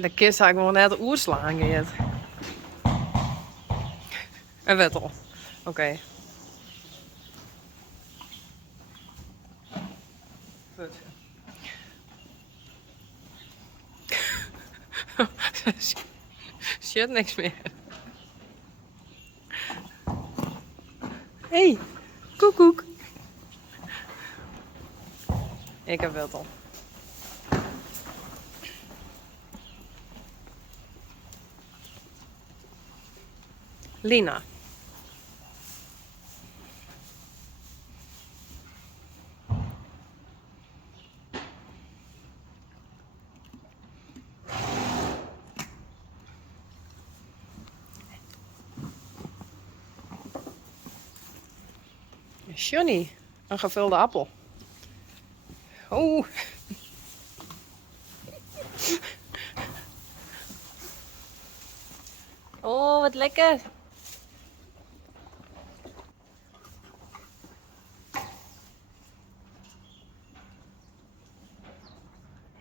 de kist had ik nog net oerslaan geëerd. En wettel. Oké. Goed. Shit, niks meer. Hey, koekoek. Ik heb wettel. Lina. Johnny, een gevulde appel. Oeh. Oh, wat lekker.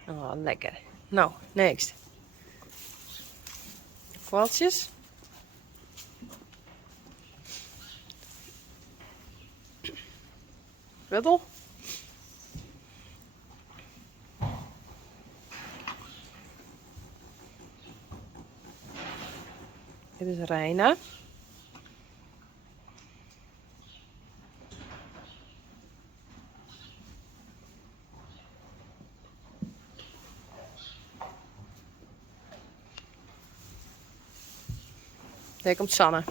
Oh, lekker. Nou, next. Kwaltjes. Wittel. Dit is Reina. Daar komt Sanne.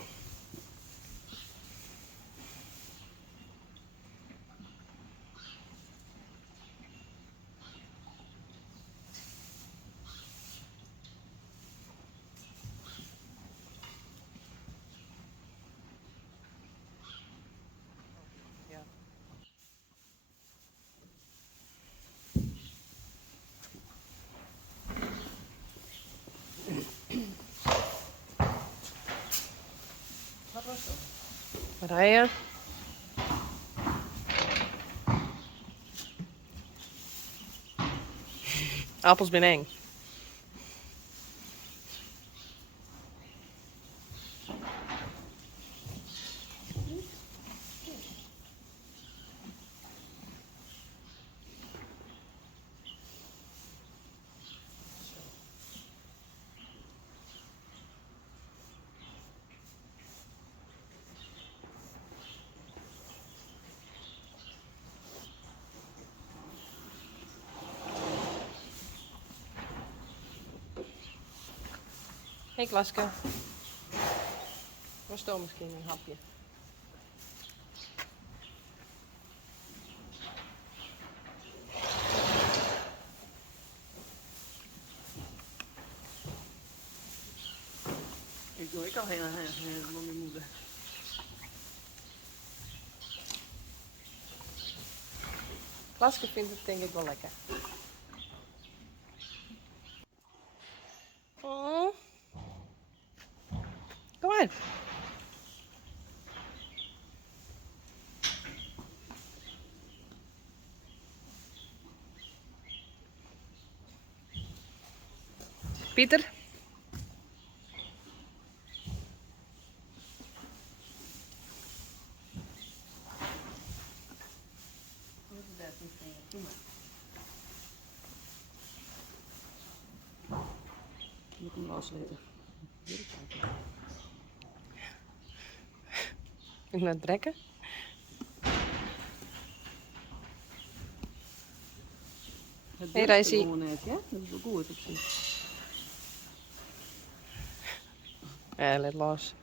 Rijden. Appels ben eng. Hey Klaske. Was toch misschien een hapje? Ik doe ik al helemaal mijn moeder. Klaske vindt het denk ik wel lekker. Oh. Kom maar. Pieter. Doe maar. Ik moet hem loslaten. Ik naar het brekken. Hey Rijsie. Ja, dat is wel goed op zich. Ja, let los.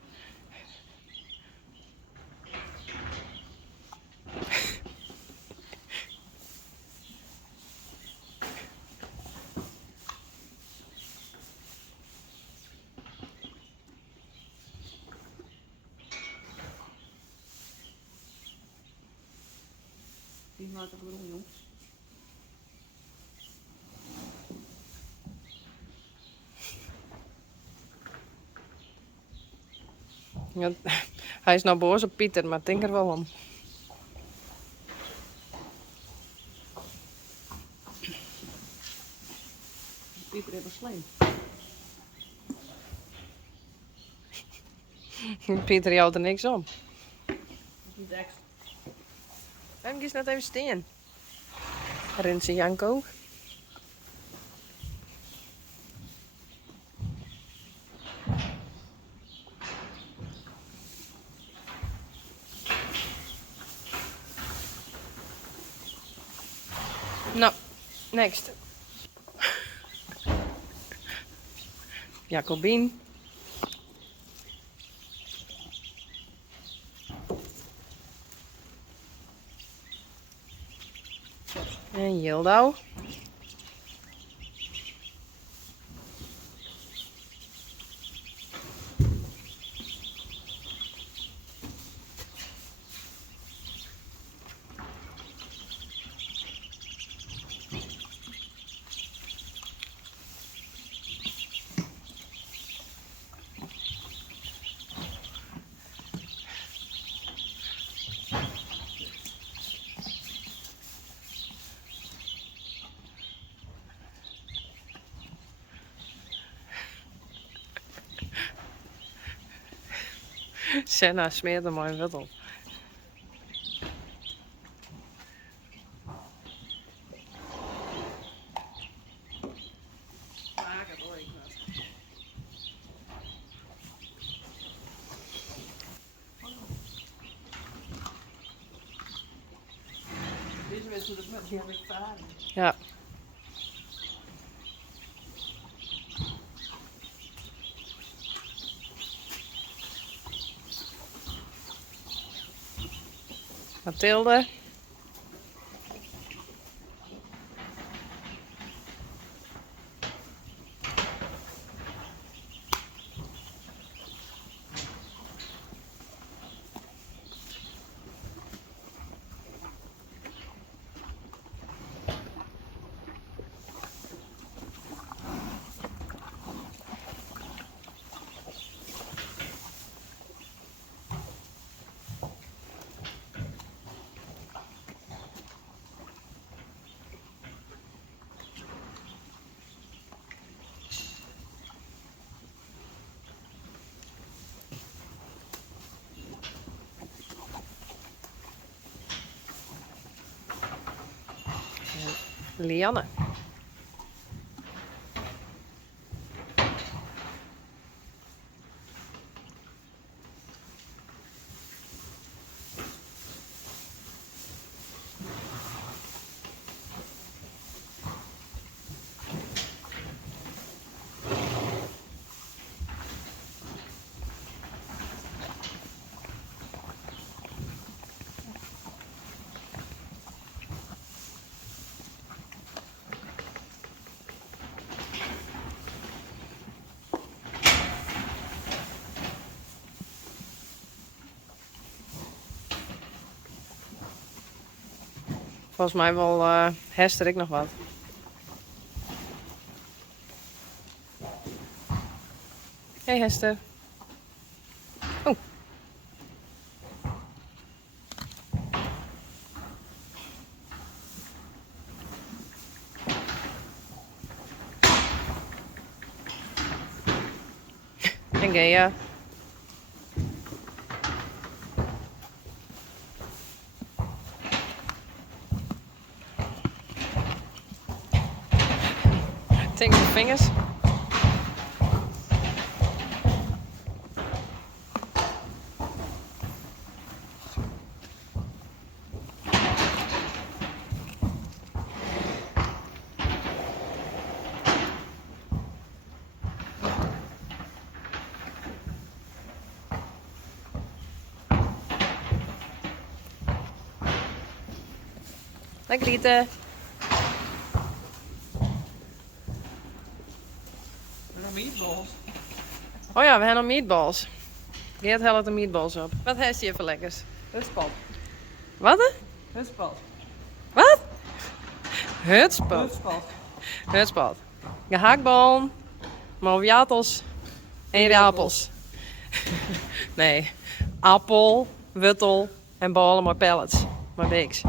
Die maakt het groen, jong. Ja, hij is nou boos op Pieter, maar denk er wel om. Pieter heeft een slijm. Pieter houdt er niks om. Dat is niet extra. Waarom kies net even steen? Rinse Janko. Nou, next. Jacobien. En Yildau. Senna smeert hem maar een wittel. Deze weet hoe dat met die heb ik varen. Ja. Mathilde. Lianne. Volgens mij wel Hester ik nog wat. Hey Hester. Oh. En Gea. Tingle vingers. Lekker eten. Meatballs. Oh ja, we hebben nog meatballs. Geert helpt de meatballs op. Wat heeft hij voor lekkers? Hutspot. Wat? Hutspot. Wat? Hutspot. Hutspot. Hutspot. Gehaktbal, moviatels en rapels. Nee, appel, wuttel en ballen maar pellets. Maar niks.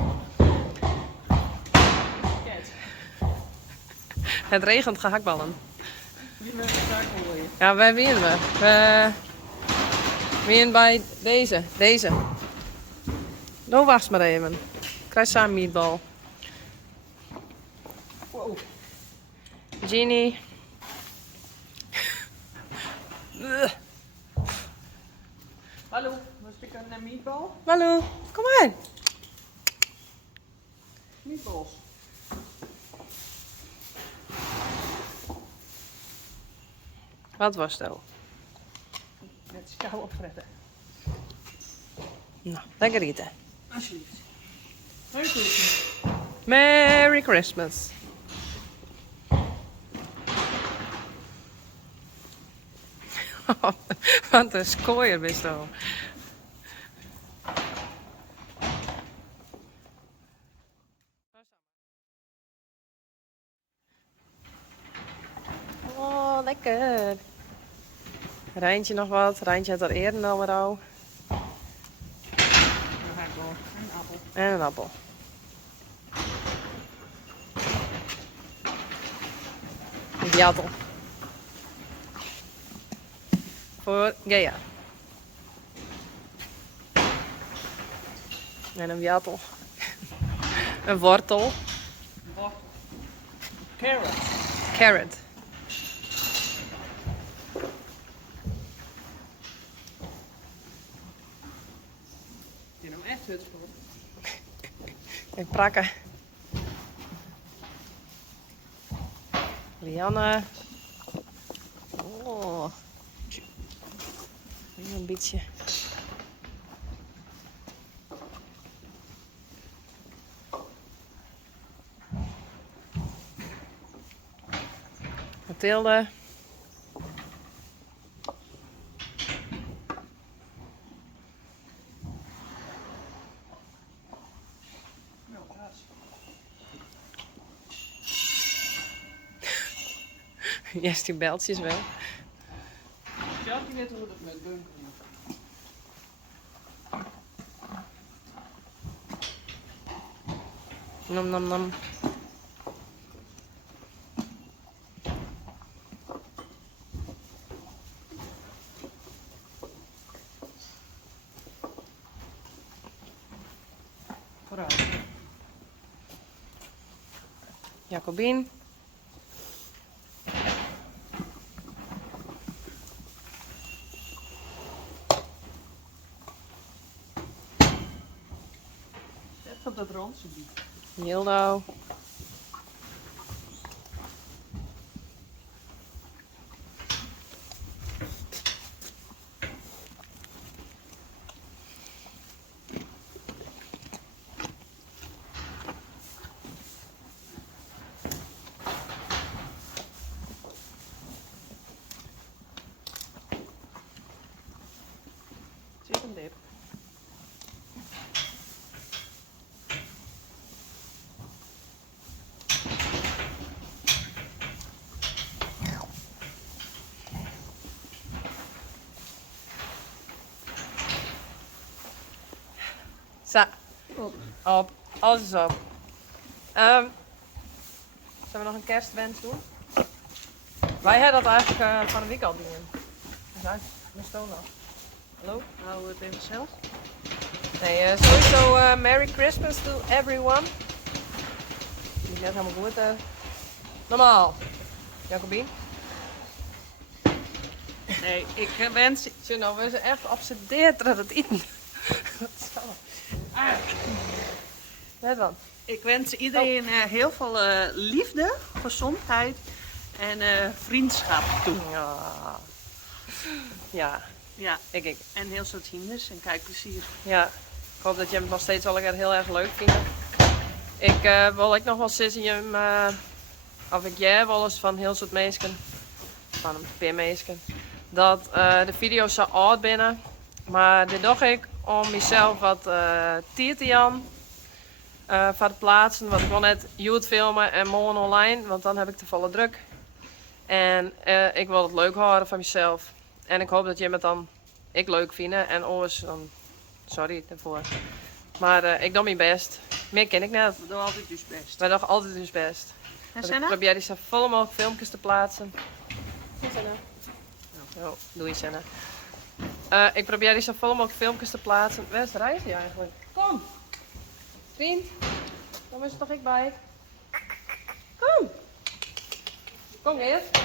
Het regent gehaktballen. Wie met de taak wil je? Ja, wij winnen we. Weer bij deze. Nou, wacht maar even. Krijg samen meatball. Wow. Genie. Hallo, was ik een meatball? Hallo, kom maar. Meatballs. Wat was het al? Met kou opfretten. Nou, lekker eten. Alsjeblieft. Dank je. Merry Christmas. Wat een skooier best wel. Oh, lekker. Rijntje nog wat. Rijntje had er eerder al wat al. Dan ga ik wel een appel. En een appel. Een jattel. Voor Gea. En een jattel. Een wortel. Wortel. Carrot. Carrot. Je hem echt hut voor. En prakken. Lianne. Oh. Hier een beetje. Mathilde. Nou, kaas. Yes, die beltjes wel. Ja, die weet hoe het met bunker moet. Nom nom nom. Vooruit. Jacobien. Zet op dat rondje. Hildo. Zit een dip. Zo. Op. Op. Alles is op. Zullen we nog een kerstwens doen? Wij hadden dat eigenlijk van de week al doen. Dus uit mijn stoel af. Hallo? Hou het even zelf. Nee, sowieso Merry Christmas to everyone. Die is net helemaal goed. Normaal. Jacobien? Nee, ik wens... Zo, nou, we zijn echt geobsedeerd dat het eten. Wat zo. Net wat. Ik wens iedereen heel veel liefde, gezondheid en vriendschap toe. Ja. Ja, Ja, ik. en heel veel kinders en kijkplezier. Ja. Ik hoop dat je hem nog steeds wel heel erg leuk vindt. Ik wil nog wel zeggen, of ik jij wel eens van heel soort mensen, van een paar mensen, dat de video's zo oud binnen. Maar dit doe ik om mezelf wat tijd te jan. Voor te plaatsen, want ik wil net YouTube filmen en morgen online, want dan heb ik te volle druk. En ik wil het leuk houden van mezelf. En ik hoop dat je het dan ik leuk vinden en anders dan sorry daarvoor. Maar ik doe mijn best. Meer ken ik net. We doen altijd dus best. Wij doen altijd ons best. En Ik Senna? probeer die zo vol mogelijk filmpjes te plaatsen. Ja, Senna. Oh, doei Senna. Ik probeer hier zoveel mogelijk filmpjes te plaatsen. Waar is de reis hier eigenlijk? Kom! Vriend! Kom eens toch ik bij. Kom! Kom Geert!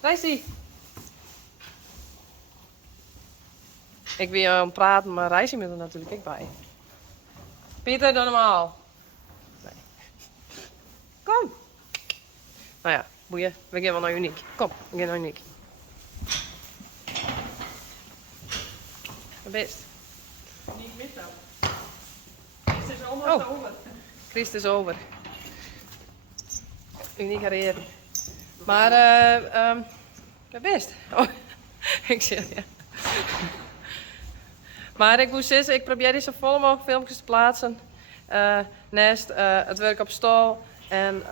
Reisie! Ik wil aan het praten, maar Reisie moet er natuurlijk ook bij. Pieter, doe normaal. Nee. Kom! Nou ja, boeien. We gaan wel naar Uniek. Kom, we gaan naar Uniek. Best. Niet mis dan. Het is allemaal over. Christ is over. Uniek gereden. Maar, best. Oh, ik zeg ja. Maar ik moest zeggen, ik probeer hier zo vol mogelijk filmpjes te plaatsen. Naast het werk op stal en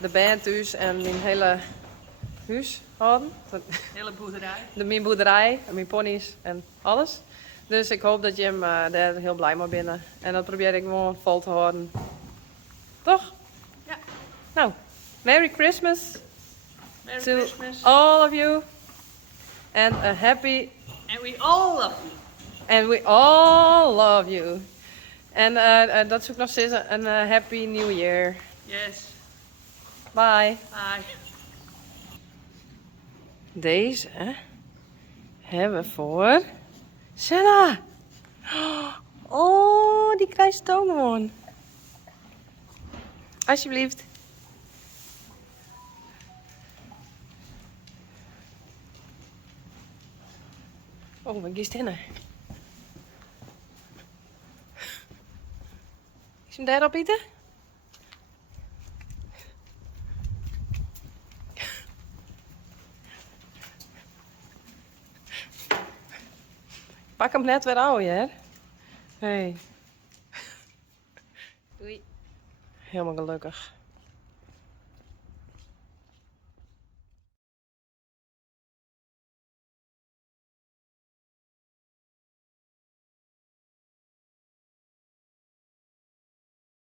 de band thuis en mijn hele huis hadden. Hele boerderij. Mijn boerderij, en mijn ponies en alles. Dus ik hoop dat je hem daar heel blij mee bent. En dat probeer ik gewoon vol te houden. Toch? Ja. Nou, Merry Christmas Merry to Christmas. all of you. And a happy... And we all love you. And we all love you. En dat is ook nog steeds een happy new year. Yes. Bye. Bye. Deze hebben we voor Senna. Oh, die krijgt het ook gewoon. Alsjeblieft. Oh, wat is dit nou? Is hem daarop eten? Pak hem net weer aan, hè? Hey. Doei. Helemaal gelukkig.